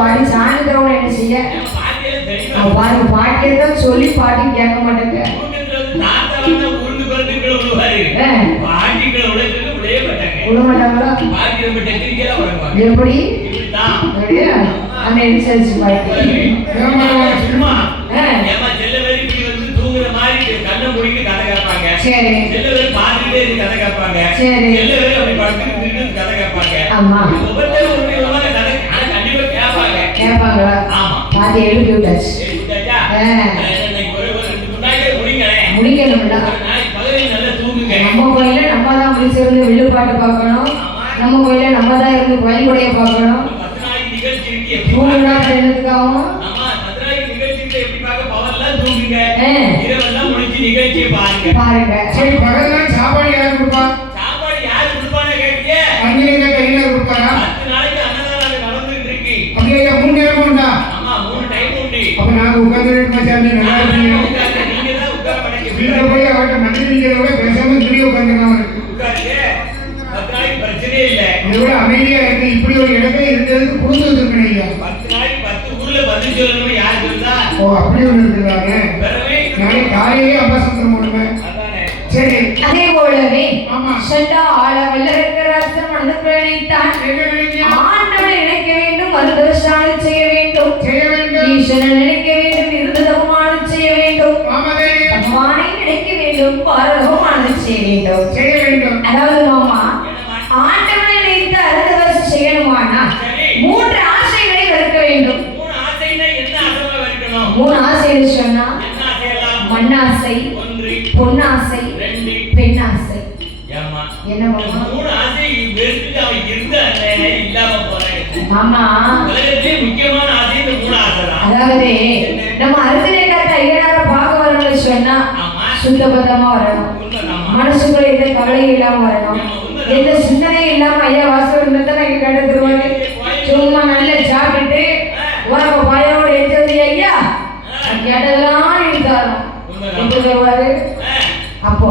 பாடி சாமி தரவனை என்ன செய்ய பாருங்க பாட்டியதான் சொல்லி பாட்டி கேட்க மாட்டேங்க எப்படி அந்த எக்ஸசைஸ் பாட்டி சும்மா செல்ல வேறு இப்படி வந்து தூங்குற மாதிரி கண்ணை முடிக்க கதை கேட்பாங்க. சரி. செல்ல வேறு பாத்துக்கிட்டே இருந்து கதை கேட்பாங்க. சரி. செல்ல வேறு அப்படி படுத்துக்கிட்டு கதை கேட்பாங்க. ஆமா. ஒவ்வொருத்தரும் ஒரு விதமான கதை ஆனா கண்டிப்பா கேட்பாங்களா? ஆமா. பாதி எழுதி விட்டாச்சு. இன்னைக்கு ஒரு முன்னாடியே முடிக்கணும்ல. நாளைக்கு பகலில் நல்லா தூங்குங்க. நம்ம கோயில நம்ம தான் முடிச்சிருந்து வில்லுப்பாட்டு பார்க்கணும். நம்ம கோயில நம்ம தான் இருந்து கோயிலுடைய பார்க்கணும். 10 நாளைக்கு நிகழ்ச்சி இருக்கு. 3 நாள் என்னதுக்காகவும் இரவெல்லாம் முடிச்சு நிகழ்ச்சியை பாருங்க. சரி, பகல்லாம் சாப்பாடு யாரு கொடுப்பா? சாப்பாடு யாரு கொடுப்பானே கேட்டீங்க? அன்னைக்கு கையில கொடுப்பாரா? 10 நாளைக்கு அன்னதானம் நடந்துட்டு இருக்கு. அப்படியே 3 நேரம் உண்டா? ஆமா, 3 டைம் உண்டு. அப்ப நாங்க உட்கார்ந்துட்டு சாமி நல்லா இருக்கீங்க. நீங்க தான் உட்கார மாட்டீங்க. வீட்டுல போய் அவட்ட மந்திரிக்கிறவங்க பேசாம துணியை உட்கார்ந்துருக்காங்க. உட்காருங்க. 10 நாளைக்கு பிரச்சனையே இல்லை. இதோட அமைதியா இருக்கு. இப்படி ஒரு இடத்துல இருக்கிறதுக்கு புரிஞ்சு வச்சிருக்கீங்க. 10 நாளைக்கு 10 ஊர்ல பதில் சொல்லணும் யார் சொல்றா? ஓ, அப்படி ஒண்ணு இருக்குதாங்க. நாளை காலையிலே அப்பா சந்திரம் போடுங்க. சரி, அதே போலவே ஆமா செண்டா ஆள வல்லரக்கராசன் மனதுக்குள் நினைத்தான். ஆண்டவனை நினைக்க வேண்டும், மருதவசானம் செய்ய வேண்டும், ஈஸ்வரனை நினைக்க வேண்டும், இருந்த தவமானம் செய்ய வேண்டும், பகவானை நினைக்க வேண்டும், பாரதவமானம் செய்ய வேண்டும். அதாவது மாமா ஆண்டவனை நினைத்து அருந்தவசம் செய்யணுமானா 3 ஆசைகளை வெறுக்க வேண்டும். 3 ஆசைகள் சொன்னா மண்ணாசை, பொன்னாசை, பெண்ணாசை. என்ன மாமா 3 ஆசை வெறுத்து அவன் இருந்தானே இல்லாம போறாங்க. மாமா உலகத்திலே முக்கியமான ஆசை இந்த 3 ஆசை தான். அதாவது நம்ம அருந்தனைக்காட்ட ஐயனார பார்க்க வரணும்னு சொன்னா சுத்தபத்தமா வரணும், மனசுக்குள்ள எந்த கவலையும் இல்லாம வரணும், எந்த சிந்தனையும் இல்லாம ஐயா வாசல் இருந்தா இங்க கண்டுருவாங்க. சும்மா நல்லா சாப்பிட்டுட்டு உரப்ப பாயோட எச்சது ஐயா கேட்டதெல்லாம் இருந்தாலும் எப்படி சொல்வாரு? அப்போ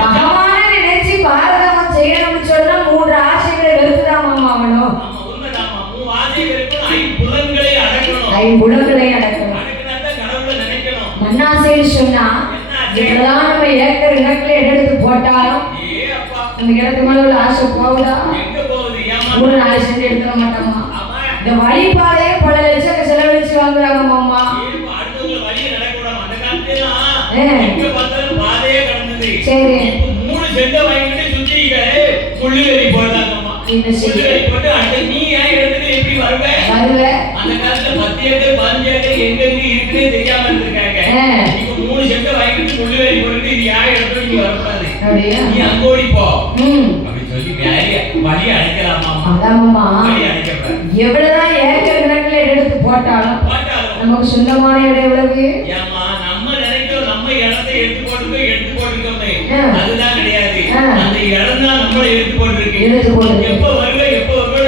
பகவான நினைச்சு பாரதம் செய்யணும்னு சொன்னா 3 ஆசைகளை வெறுத்துதான் மாமா ஆகணும். ஐம்புலன்களை அடக்கணும். மண்ணாசைன்னு சொன்னா இதெல்லாம் நம்ம ஏக்கர் இனக்குள்ள எடுத்து போட்டாலும் நம்ம இடத்து மேல உள்ள ஆசை போகுதா? 3-4 சென்ட் எடுத்துட மாட்டோமா? இந்த வழிபாதையே பல லட்சம் செலவழிச்சு வாங்குறாங்க மாமா. சரி, 3 சென்ட் வாங்கிட்டு சுத்திங்க முள்ளுவேலி போறாங்கம்மா. முள்ளுவேலி போட்டு அடுத்து நீ ஏன் இடத்துக்கு எப்படி வருவே? அந்த காலத்துல 10 ஏக்கர் 15 ஏக்கர் எங்க இருக்குன்னே தெரியாம இருந்திருக்காங்க. இப்போ 3 சென்ட் வாங்கிட்டு முள்ளுவேலி போட்டு இது யார் இடத்துல நீ வரக்கூடாது, நீ அங்க ஓடி போ அப்படி சொல்லி வழி அடைக்கலாமா? அதாம்மா எவ்வளவுதான் ஏக்கர் கணக்குல எடுத்து போட்டாலும் நமக்கு சொந்தமான இடம் எவ்வளவு? நம்ம நினைக்கிறோம் நம்ம இடத்தை எடுத்து போட்டுக்கோமே, அதுதான் கிடையாது. அந்த இடம் தான் நம்மள எடுத்து போட்டுருக்கு. எப்ப வருவே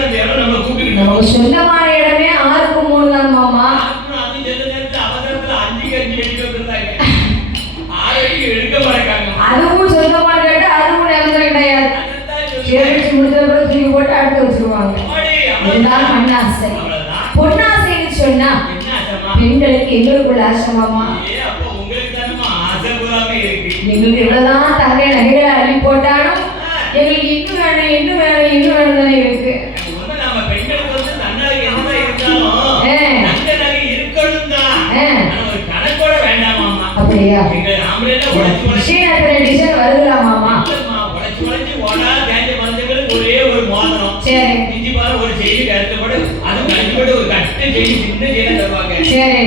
அந்த இடம் நம்ம கூப்பிட்டு நமக்கு சொந்தமான இடமே 6க்கு 3 தான் மாமா. அது சில நேரத்துல அவசரத்துல 5க்கு 5 எடுத்து வந்திருந்தாங்க. 6 அடிக்கு எடுக்க மாட்டாங்க. அதுவும் சொந்தமான கேட்டா அதுவும் நிலத்துல கிடையாது. சேமிச்சு முடிச்சதுக்கு தூக்கி போட்டு அடுத்து வச்சிருவாங்க. இதுதான் மண்ணாசை. பொன்னாசைன்னு சொன்னா பெண்களுக்கு எங்களுக்குள்ள ஆசமாமா. எங்களுக்கு இவ்வளவுதான் தந்தைய நகைகளை அள்ளி போட்டாலும் எங்களுக்கு இன்னும் வேணும் தானே இருக்கு. அப்படியா? டிசைன் வருதுலா மாமா? ஒரே ஒரு மோதிரம், சரி, இஞ்சி பாரு ஒரு செய்தி கருத்துப்படு, அது கழிச்சுப்பட்டு ஒரு கட்டு செய்தி சின்ன செய்தி தருவாங்க. சரி,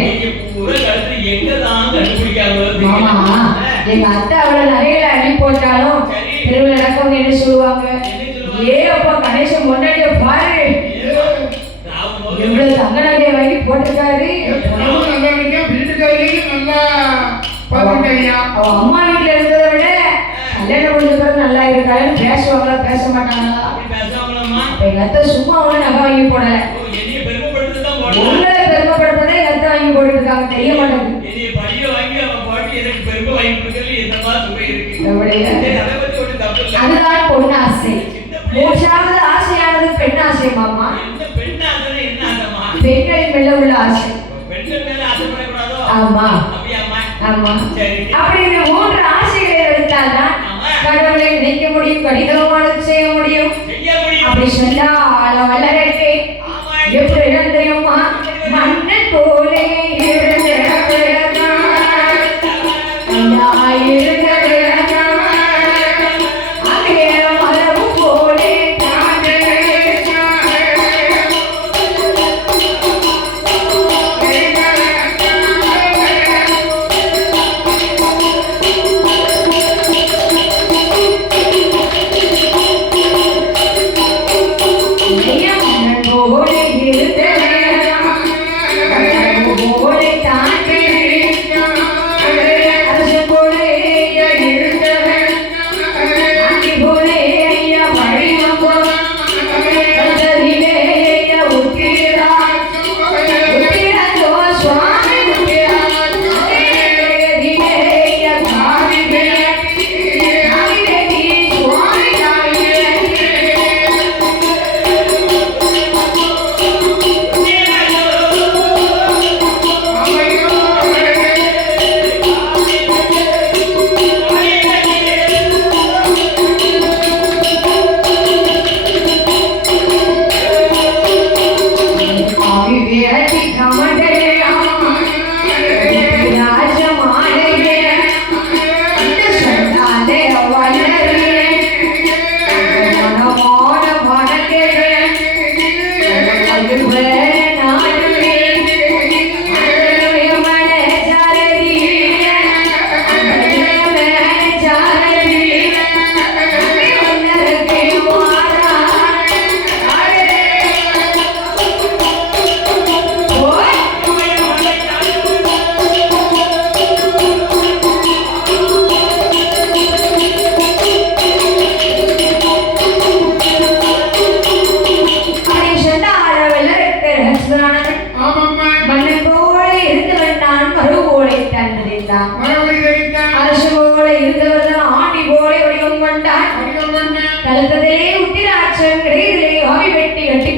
பூரா கருத்து எங்க தான் கண்டுபிடிக்காம மாமா. எங்க அத்தை அவளை நகையில அள்ளி போட்டாலும் தெருவில் நடக்கவங்க என்ன சொல்லுவாங்க? ஏ அப்பா கணேசன் முன்னாடிய பாரு எவ்வளவு தங்க நகையை வாங்கி போட்டிருக்காரு. அவ அம்மா வீட்டுல இருந்ததை விட கல்யாணம் முடிஞ்ச பிறகு நல்லா இருக்காரு. பேசுவாங்களா பேச மாட்டாங்களா? எங்க அத்தை சும்மா அவங்களும் நகை வாங்கி போடல, உங்களை பெருமைப்படுத்ததே எங்க அத்தை வாங்கி போட்டு இருக்காங்க. தெரிய மாட்டேங்குது. அதுதான் பொன்னாசை. 3வது ஆசையானது பெண்ணாசை மாமா. பெண்களின் மேல உள்ள ஆசை. பெண்கள் மேல ஆசைப்படக்கூடாதோ? ஆமா அப்படியாம்மா? ஆமா. சரி. அப்படி இந்த 3 ஆசைகளை எடுத்தால்தான் ஆமா. கடவுளை நினைக்க முடியும், கடிதமானது செய்ய முடியும். செய்ய முடியும். அப்படி சொன்னால் வளரட்டே ஆமா. எப்படி இடம் தெரியுமா? மன்னன் போலே இருந்த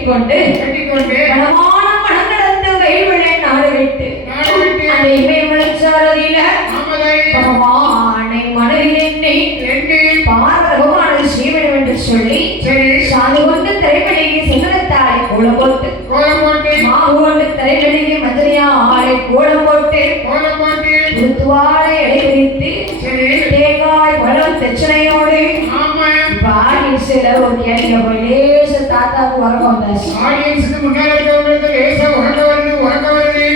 கொண்டு மனமான மனங்கடந்து வயல்வெளி நாடு விட்டு அந்த இமயமலைச்சாரதியில பகவானை மனதில் எண்ணி பார்வகமானது செய்வேன் என்று சொல்லி சாது கொண்டு திரைவெளிக்கு செங்கலத்தாளை கோலம் போட்டு மாவு கொண்டு திரைவெளிக்கு மஞ்சளியாளை கோலம் போட்டு குருத்துவாளை இலை விரித்து தேங்காய் பழம் தட்சணையோடு ஆடியன்ஸ்ல ஒரு கேள்வி போய் லேச தாத்தாவுக்கு உறக்க வந்தாச்சு. ஆடியன்ஸுக்கு முன்னாடி இருக்கவங்களுக்கு லேசா உறக்க வருது.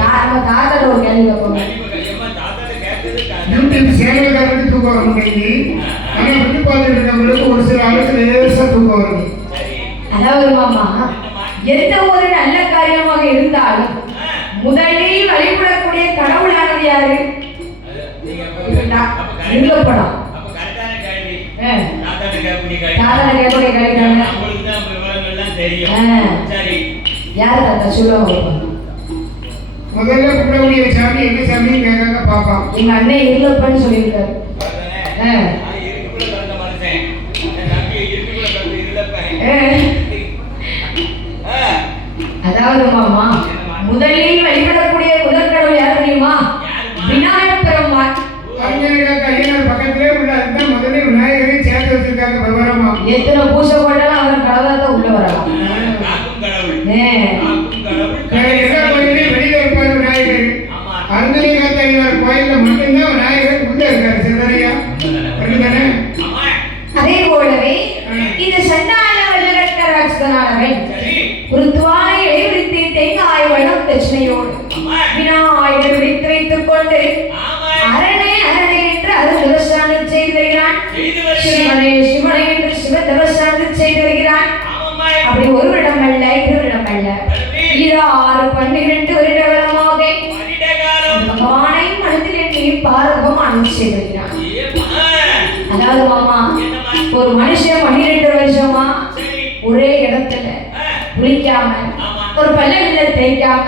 தாத்தாட ஒரு கேள்வி போங்க. யூடியூப் சேனல்காரருக்கு தூக்கம் வர முடியுது. ஆனா விட்டு பார்த்துட்டு இருக்கவங்களுக்கு ஒரு சில ஆளுக்கு லேசா தூக்கம் வருது. அதாவது மாமா, எந்த ஒரு நல்ல காரியமாக இருந்தாலும் முதலில் வழிபடக்கூடிய கடவுளானது யாரு? லிங்கப்படம். யாரு தாத்தா சொல்லுவாங்க? முதல்ல கும்பிடக்கூடிய சாமி என்ன சாமி கேட்காங்க பாப்பா. எங்க அண்ணன் இருளப்பன்னு சொல்லியிருக்காரு. அதாவது மாமா, முதலில் வழிபடக்கூடிய முதல் கடவுள் யார் தெரியுமா? விநாயகர் பெருமாள். பக்கத்திலே உள்ள முதல்ல விநாயகரை சேர்த்து வச்சிருக்காங்க விவரமா. எத்தனை பூசை போட்டாலும் அவர் கடவுள் உள்ள வரலாம். வெளியில இருப்பார் விநாயகர். அருந்தலிகாத்தடிவார் கோயில்ல மட்டும்தான் விநாயகர் உள்ள இருக்காரு. சிதறையா அதே போலவே இந்த சண்டாள வல்லரக்கராட்சனானவன் ஒரு துவாரை எழுதித்து தேங்காய் வளம் தட்சணையோடு விநாயகர் விழித்து வைத்துக் கொண்டு அரணே அரணே என்று அது தவசானம் செய்து வருகிறான். சிவனே சிவனே என்று சிவ தவசானம் செய்து வருகிறான். அப்படி ஒரு வருடம் அல்ல, 2 வருடம் அல்ல, 12 வருடகாலமாக பகவானை மனதில் எண்ணி பாரதம் செய்து வருகிறான். அதாவது மாமா, ஒரு மனுஷன் 12 வருஷமா ஒரே இடத்துல குளிக்காம ஒரு பல்லவில தேய்க்காம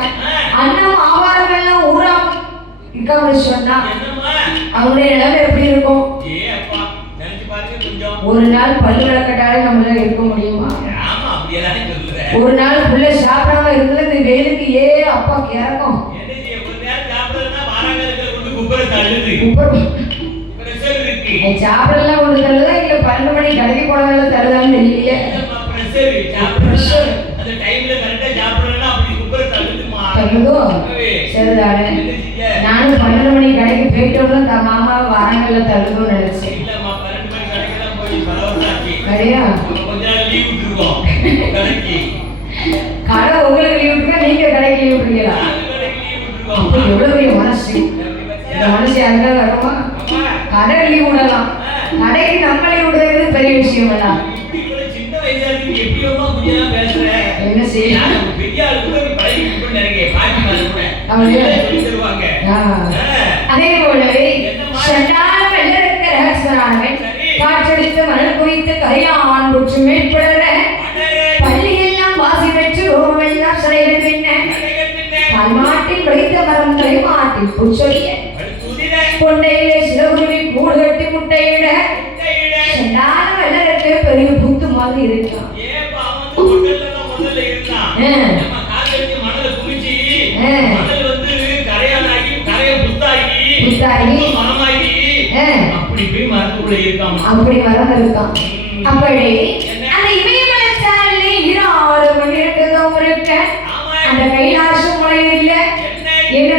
அன்னம் ஆவாரம் எல்லாம் ஊறாம இருக்காம சொன்னா அவங்களுடைய நிலைமை எப்படி இருக்கும்? ஒரு நாள் பல்லு விளக்கட்டாலே நம்மளால இருக்க முடியுமா? ஒரு நாள் புள்ள சாப்பிடாம அப்பாக்கு இறக்கும். என்ன செய்ய ஒரு நேரம் சாப்பிடலன்னா வாராங்கலத்துல கொண்டு குப்பரை தள்ளுது. பிரஷர் இருக்கு. சாப்பிடலாம் ஒன்று தருதா இல்லை 12 மணி கடைக்கு போனதால தருதான்னு தெரியல. பிரஷர் சாப்பிடலாம் அந்த டைம்ல கரெக்டா சாப்பிடலன்னா அப்படி குப்பரை தள்ளுதுமா. தள்ளுதோ? சரிதானே. நானும் 12 மணி கடைக்கு போயிட்டு வரல மாமா வாராங்கல்ல தள்ளுதோன்னு நினைச்சேன். இல்லம்மா 12 மணி கடைக்கெல்லாம் போய் பல வருஷம் ஆச்சு. சரியா? கொஞ்ச நாள் லீவ் விட்டுருக்கோம் கடைக்கு. கடை உங்களுக்கு லீவ் விட்டுருக்கா நீங்க கடைக்கு லீவ் விட்டுருக்கீங்களா? அப்போ எவ்வளவு பெரிய மனசு. இந்த மனசு யாருக்கா வருமா? கடை லீவ் விடலாம், கடைக்கு நம்ம லீவ் விடுறது பெரிய விஷயம் இல்ல. சின்ன வயசா இருக்கு எப்படியோமா முடியலாம் பேசுற. என்ன செய்ய பெரிய ஆளு கூட பழகி நினைக்க பாட்டி மாதிரி கூட சொல்லி தருவாங்க. அதே போலவே சண்டான வெள்ளரக்க ரகசியமானவன் காற்றடித்து மணல் குவித்து கரையான் புற்று மேற்படுற பள்ளியெல்லாம் வாசி பெற்று ரோமெல்லாம் சிறையில் பின்ன பல்மாட்டில் வைத்த மரம் தலைமாட்டில் புச்சொலிய கொண்டையிலே சிலகுருவி கூடு கட்டி முட்டையிட சண்டான வெள்ளரக்க பெரிய புத்து மாதிரி இருக்கான். அப்படி மரம் இருக்கான். அப்படி அந்த இமயமலைச்சாரலே 6 மணி நேரம் இருக்க அந்த கைலாசம் முளையில் என்ன